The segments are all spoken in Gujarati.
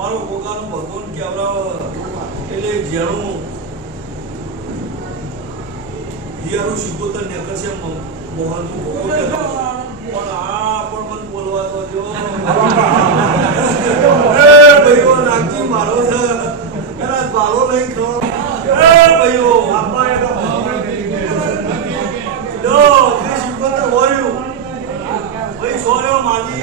મારું પોતાનું ભગવાન કેવડાવ? એટલે જેણું હિયારું શિકોતર નીકળશે મ- મોહનનું પણ આ પણ મને બોલવા તો જો. એ ભાઈઓ નાગજી મારો છે. એના બાળો લઈ ખવડાવો. એ ભાઈઓ, લો, જે શિકોતર વર્યું. ભાઈ સોર્યો માજી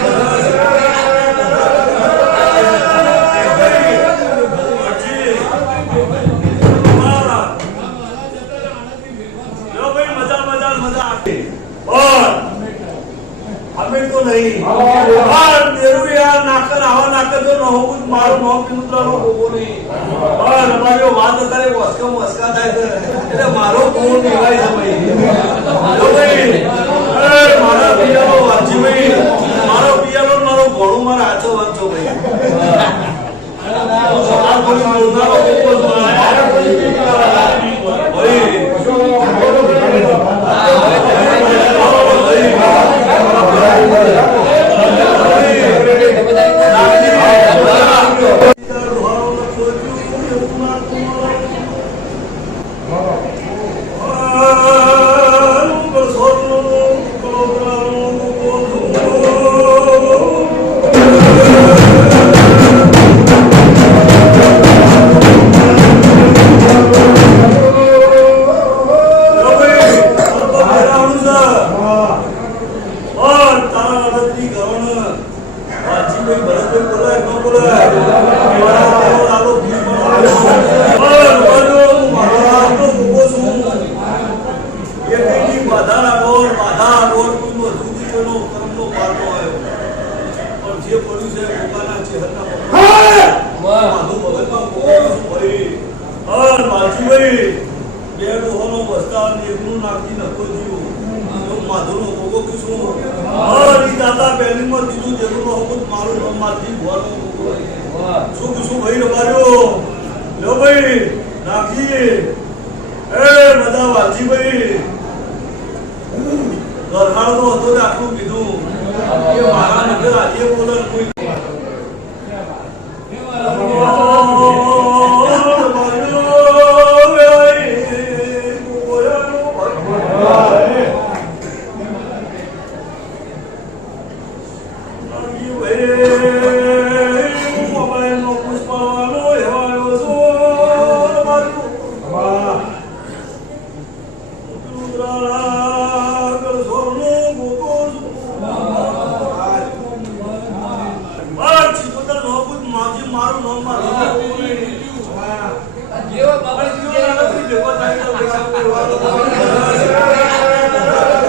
નહીં. પણ યાર નાકર આવા નાકર જો ન હોવું મારું નામ પિંજરાનો હોવો નહીં. પણ અમારી વાત કરે વસકા વસકા થાય છે. એટલે મારો ગુણ નિવાય છે ભાઈ? ભાઈ. મારા પિયાનો વાંચી ભાઈ. જે પડ્યું છે પોતાના ચહેરા માધુ ભગતમાં પોતાનું ભાઈ હા માજીભાઈ બે ડોહોનો બસ્તાર એકનું નાખી નખો તો માધુનો ભોગો કીશું અર ઈ દાદા પહેલીમાં દીધું જેનું હકુત મારું નામ ભોગો શું કીશું ભાઈ રમાર્યો લ્યો ભાઈ નાખી એ બધા વાજીભાઈ tranquilo. Yo, papá, yo, papá, yo, papá, yo, papá, yo, papá, yo, papá, yo,